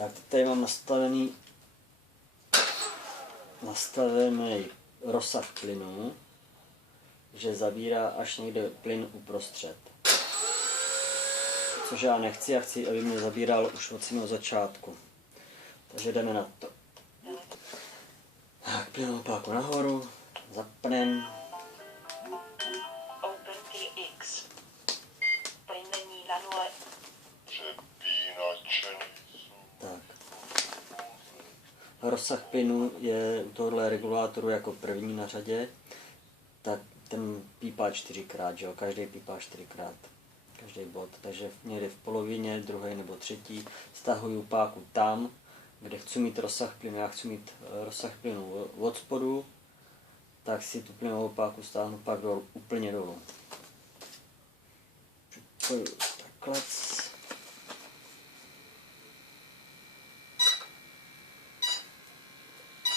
Tak tady mám nastavený rozsah plynu, že zabírá až někde plyn uprostřed. Což já nechci, já chci, aby mě zabíral už od samého začátku. Takže jdeme na to. Tak, plynovou páku nahoru, zapnem. OpenTX. Plyn není na nule. Tak. Rozsah plynu je u tohohle regulátoru jako první na řadě, tak ten pípá 4krát, že jo? Každý pípá 4krát, každý bod, takže někde v polovině, druhé nebo třetí, stahuju páku tam, kde chci mít rozsah plynu. Já chci mít rozsah plynu od spodu, tak si tu plynovou páku stáhnu pak úplně dolů. Takhle.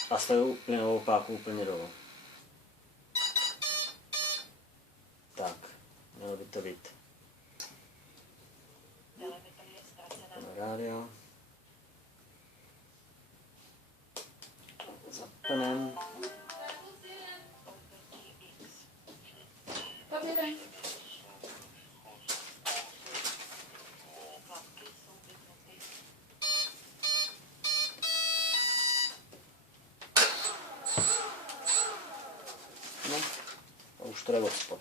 A stavu plynovou páku úplně dolů. Tak, mělo by to být. Rádio. Zapnem. No, a už to jde od spod.